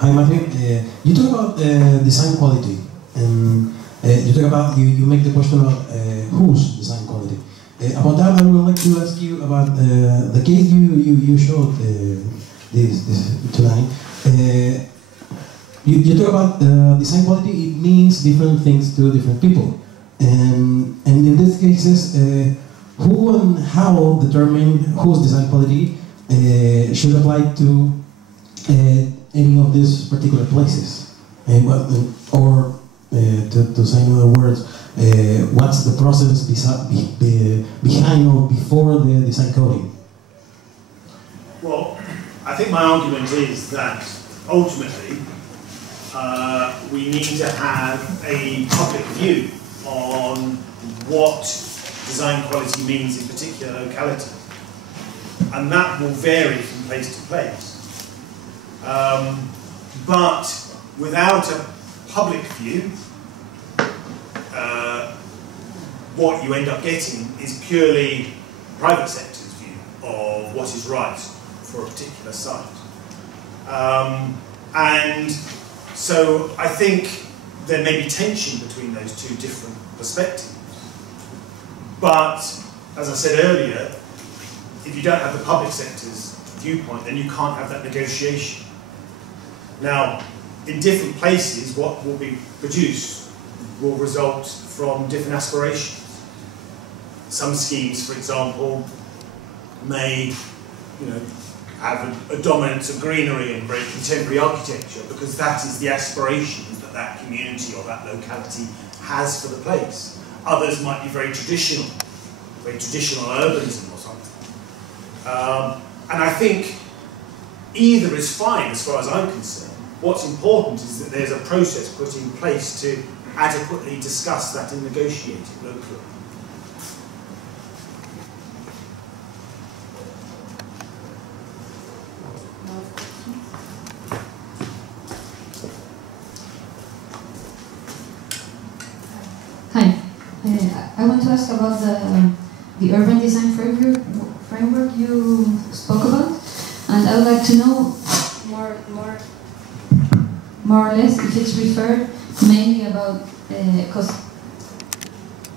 Hi Matthew, you talk about design quality, and you talk about, you make the question about whose design quality. About that, I would like to ask you about the case you showed this tonight. You talk about design quality, it means different things to different people. And in these cases, who and how determine whose design quality should apply to any of these particular places? Or to say in other words, what's the process behind or before the design coding? Well, I think my argument is that ultimately we need to have a public view on what design quality means in particular localities, and that will vary from place to place. But without a public view, what you end up getting is purely private sector's view of what is right for a particular site. And so I think there may be tension between those two different perspectives. But, as I said earlier, if you don't have the public sector's viewpoint, then you can't have that negotiation. Now, in different places, what will be produced will result from different aspirations. Some schemes, for example, may have a dominance of greenery and very contemporary architecture because that is the aspiration that that community or that locality has for the place. Others might be very traditional urbanism or something. And I think either is fine as far as I'm concerned. What's important is that there's a process put in place to adequately discuss that and negotiate it locally. Hi, I want to ask about the urban design framework you spoke about, and I would like to know more or less if it's referred mainly about, because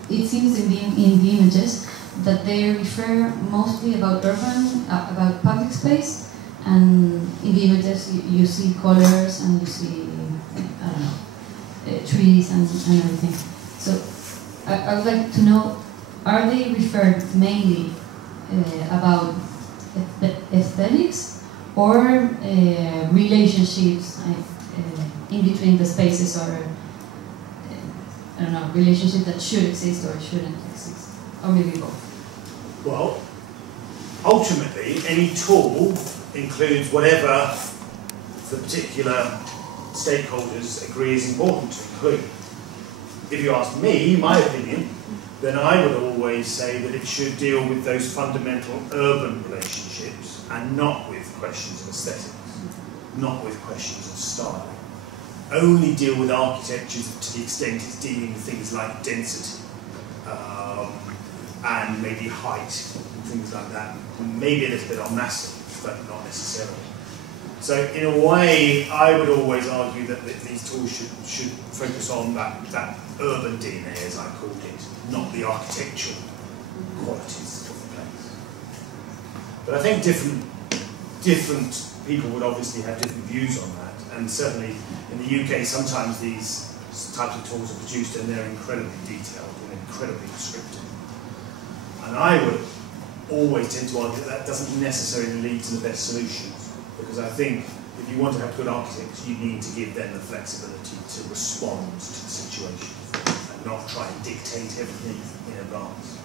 it seems in the images that they refer mostly about urban, about public space, and in the images you see colors and you see, I don't know, trees and everything. So I would like to know, are they referred mainly about aesthetics or relationships in between the spaces, or I don't know, relationships that should exist or shouldn't exist, or maybe both? Well, ultimately, any tool includes whatever the particular stakeholders agree is important to include. If you ask me, my opinion, then I would always say that it should deal with those fundamental urban relationships and not with questions of aesthetics, not with questions of style. only deal with architecture to the extent it's dealing with things like density and maybe height and things like that. Maybe a little bit on massing, but not necessarily. So in a way, I would always argue that these tools should focus on that urban DNA, as I called it, not the architectural qualities of the place. But I think different people would obviously have different views on that, and certainly in the UK, sometimes these types of tools are produced and they're incredibly detailed and incredibly descriptive. And I would always tend to argue that doesn't necessarily lead to the best solutions, because I think if you want to have good architects, you need to give them the flexibility to respond to the situation and not try and dictate everything in advance.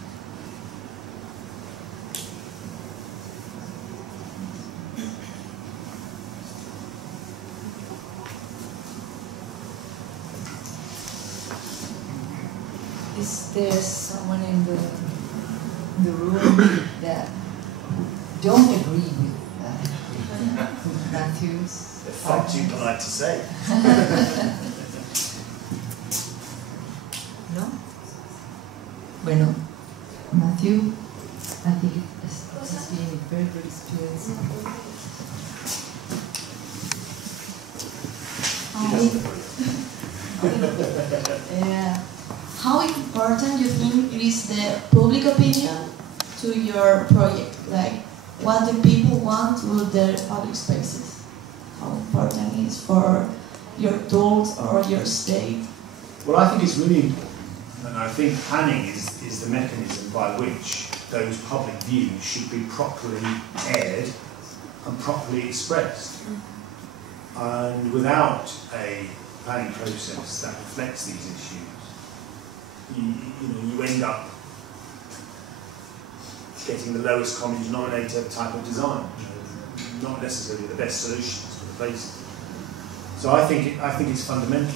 Is there someone in the room that don't agree with Matthew's? They're far too polite to say. No? Bueno, Matthew, I think it has been a very good experience. Yeah. How important you think it is the public opinion to your project? Like, what do people want with their public spaces? How important it is for your tools or your state? Well, I think it's really important, and I think planning is the mechanism by which those public views should be properly aired and properly expressed. And without a planning process that reflects these issues, you end up getting the lowest common denominator type of design, not necessarily the best solutions for the places. So I think it's fundamental.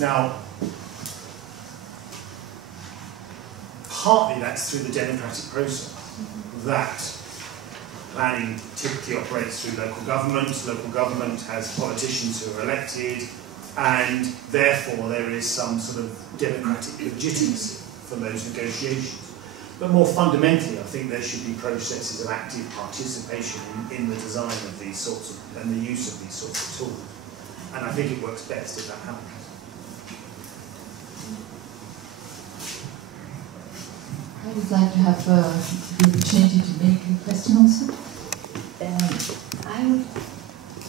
Now, partly that's through the democratic process. That planning typically operates through local government. Local government has politicians who are elected, and therefore there is some sort of democratic legitimacy from those negotiations. But more fundamentally, I think there should be processes of active participation in the design of these sorts of, and the use of these sorts of tools. And I think it works best if that happens. I would like to have the opportunity to make a question also.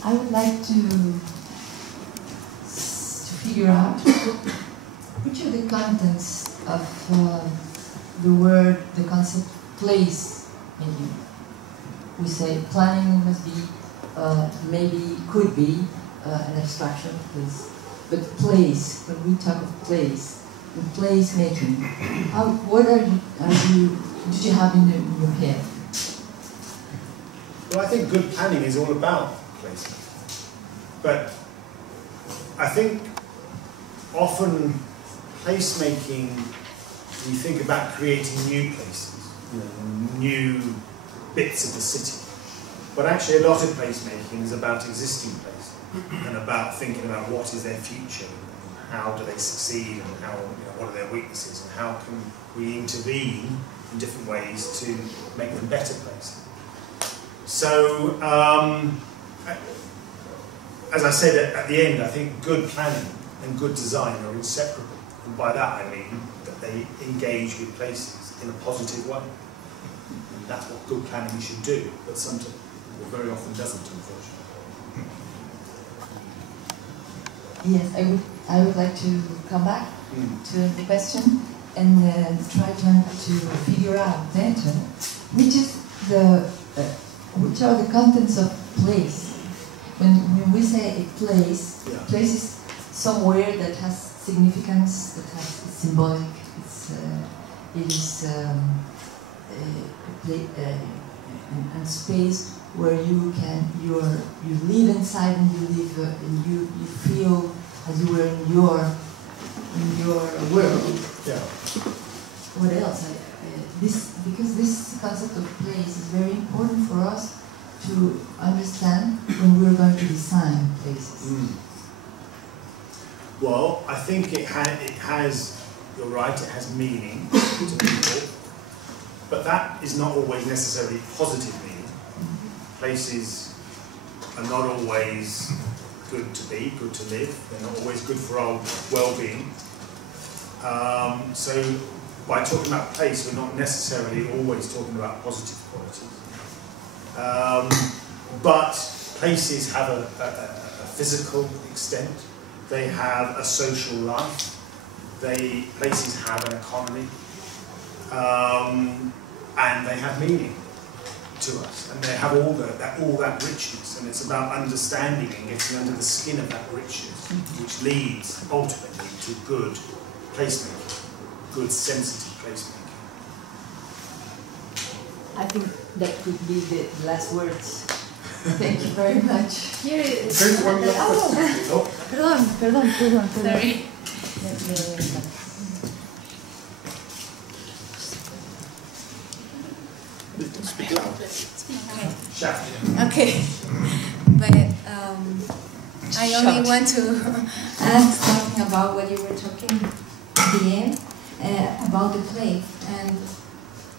I would like to figure out which are the contents of the word, the concept place in you. We say planning must be, maybe could be an abstraction of place, but place, when we talk of place, the place making, what did you have in your head? Well, I think good planning is all about placement, but I think often placemaking, we think about creating new places, new bits of the city. But actually a lot of placemaking is about existing places and about thinking about what is their future, and how do they succeed, and how, what are their weaknesses, and how can we intervene in different ways to make them better places. So, as I said at the end, I think good planning and good design are inseparable. And by that I mean that they engage with places in a positive way. And that's what good planning should do, but sometimes, or very often doesn't, unfortunately. Yes, I would like to come back to the question and try to figure out better which are the contents of place. When we say a place, place is somewhere that has significance, that has symbolic. It is a space where you live inside, and you feel as you were in your world. Yeah. What else? Because this concept of place is very important for us to understand when we're going to design places? Well, I think it has, you're right, it has meaning to people, but that is not always necessarily positive meaning. Places are not always good to be, good to live, they're not always good for our well-being. So by talking about place, we're not necessarily always talking about positive qualities. But places have a physical extent, they have a social life, places have an economy, and they have meaning to us, and they have all that richness, and it's about understanding and getting under the skin of that richness, which leads ultimately to good placemaking, good sensitive placemaking. I think that could be the last words. Thank you very much. Here is. Perdón. Sorry. Speak loud. Shout. Okay, but I only want to ask something about what you were talking at the end about the place, and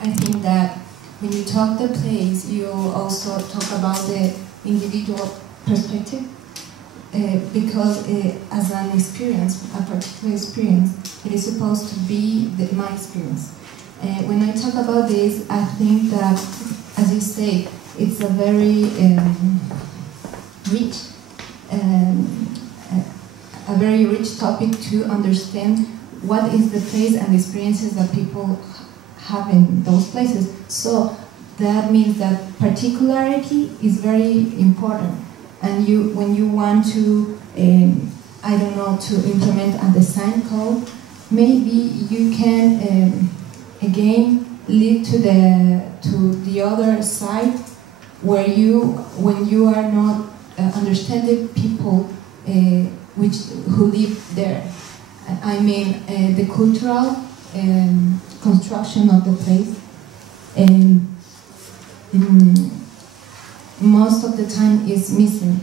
I think that when you talk the place, you also talk about the individual perspective, because as an experience, a particular experience, it is supposed to be my experience. When I talk about this, I think that, as you say, it's a very rich topic to understand what is the place and the experiences that people have in those places. So that means that particularity is very important. And when you want to, I don't know, to implement a design code, maybe you can again lead to the other side, where when you are not understanding people who live there. I mean the cultural construction of the place, and most of the time is missing,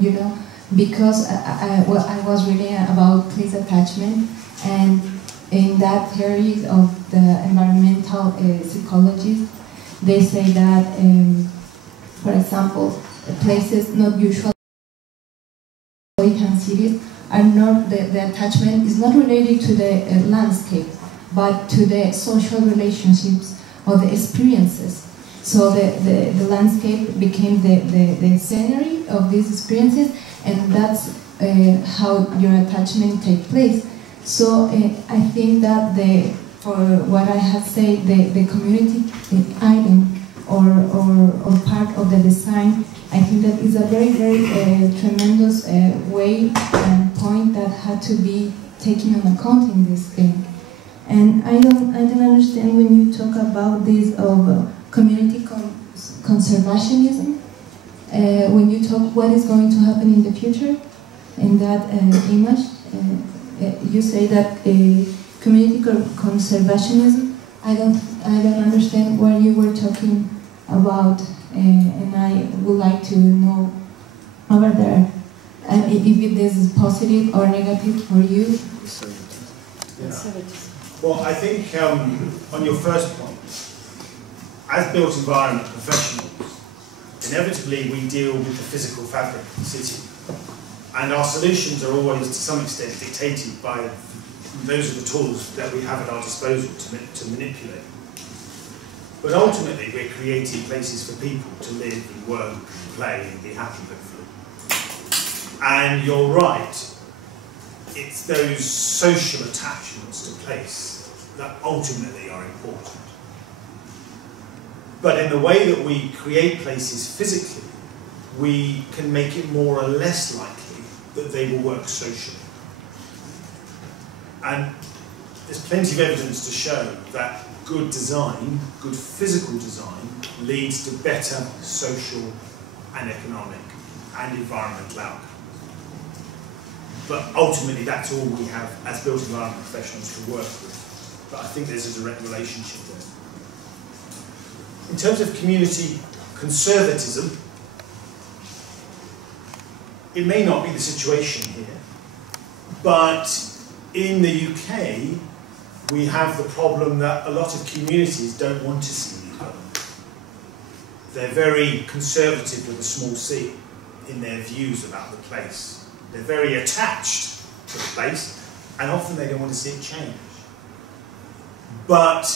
you know, because I was reading about place attachment, and in that theory of the environmental psychologists, they say that, for example, places not usually in cities are not, the attachment is not related to the landscape, but to the social relationships or the experiences. So the landscape became the scenery of these experiences, and that's how your attachment takes place. So I think that for what I have said, the community item or part of the design, I think that is a very, very tremendous way and point that had to be taken on account in this thing. And I don't understand when you talk about this of community conservationism, when you talk what is going to happen in the future, in that image, you say that community conservationism. I don't understand what you were talking about, and I would like to know over there, and if this is positive or negative for you. Yeah. Well, I think on your first point, as built environment professionals, inevitably we deal with the physical fabric of the city. And our solutions are always, to some extent, dictated by those are the tools that we have at our disposal to manipulate. But ultimately, we're creating places for people to live and work and play and be happy, hopefully. And you're right, it's those social attachments to place that ultimately are important. But in the way that we create places physically, we can make it more or less likely that they will work socially. And there's plenty of evidence to show that good design, good physical design, leads to better social and economic and environmental outcomes. But ultimately that's all we have as built environment professionals to work with. But I think there's a direct relationship there. In terms of community conservatism. It may not be the situation here, but in the UK, we have the problem that a lot of communities don't want to see new development. They're very conservative with a small c in their views about the place. They're very attached to the place, and often they don't want to see it change. But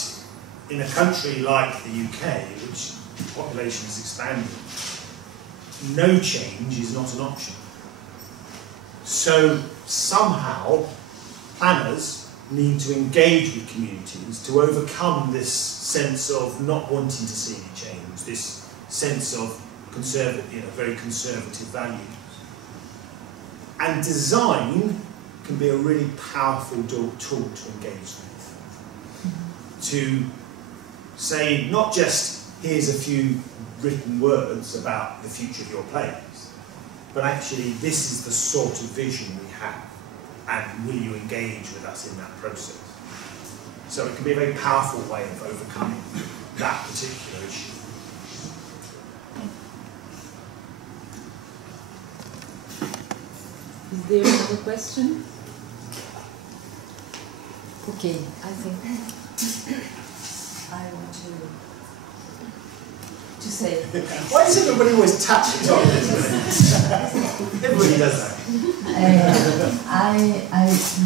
in a country like the UK, which the population is expanding, no change is not an option. So somehow planners need to engage with communities to overcome this sense of not wanting to see any change, this sense of very conservative values. And design can be a really powerful tool to engage with. To say not just here's a few written words about the future of your place, but actually this is the sort of vision we have, and will you engage with us in that process? So it can be a very powerful way of overcoming that particular issue. Is there another question? Okay, I think I want to say. Why does everybody always tap the top? Everybody does that. I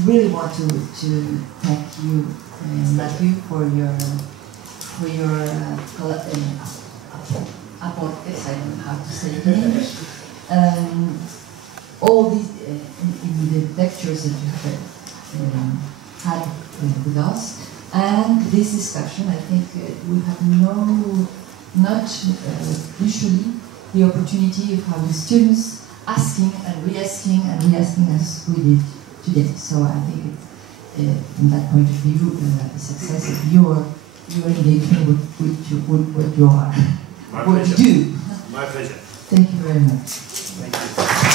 really want to thank you, Matthew, for your aportes. I don't know how to say it in English. All these in the lectures that you have had with us, and this discussion. I think we have not usually the opportunity of having students asking and re-asking as we did today. So I think it's, from that point of view, the success of your engagement with what you are, My what pleasure. you do. My pleasure. Thank you very much. Thank you.